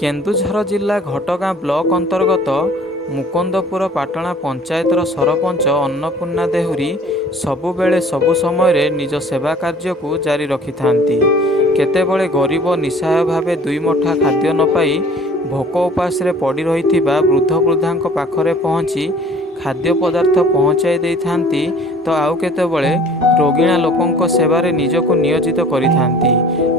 केन्दुझर जिला घटगाँ ब्लॉक अंतर्गत मुकुंदपुर पाटणा पंचायतर सरपंच अन्नपूर्णा देहुरी सबुबेले सबु समय निज सेवा कार्य को जारी रखि थांती। केतेबेले गरीब निस्सहाय भावे दुई मुठा खाद्य न पाई भोक उपास पड़ी रही वृद्ध वृद्धा पाखरे पहुँची खाद्य पदार्थ पहुँचाई दे थांती, तो आउ केतेबेले रोगिणा लोकों सेवारे निजको नियोजित करि थांती।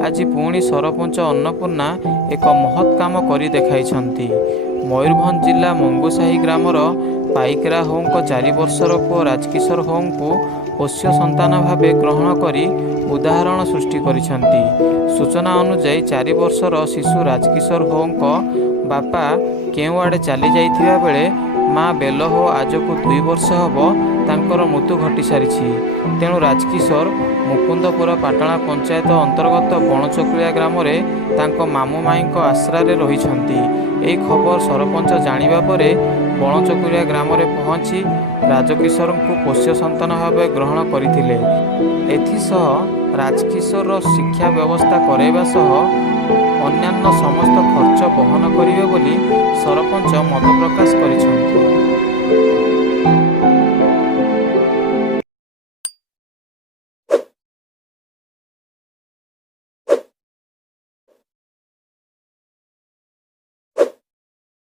आज पुणी सरपंच अन्नपूर्णा एक महत् काम करि देखाइछंती। मयूरभंज जिला मंगुसाही ग्रामर पाइकरा होम को 4 वर्षर पुओ राजकिशोर होम को पोष्य संतान भावे ग्रहण करी उदाहरण सृष्टि करिछंती। सूचना अनुसार 4 वर्षर शिशु राजकिशोर होम को बापा केउ आड़े चली जाइथिबा बेले माँ बेलहो आज को 2 वर्ष हब तांकर मृत्यु घटी सारी। तेणु राजकिशोर मुकुंदपुर पाटणा पंचायत अंतर्गत बणचकुलिया ग्राम में तांको मामू माई आश्रय रही। यही खबर सरपंच जानिबा परे बणचकुलिया ग्राम में पहुँची राजकिशोर को पोष्य संतान भाव ग्रहण करथिले। एथिसह राजकिशोर शिक्षा व्यवस्था कराइबा सह अन्यान्य समस्त खर्च बहन करिवे बोली सरपंच मत प्रकाश करिसथि।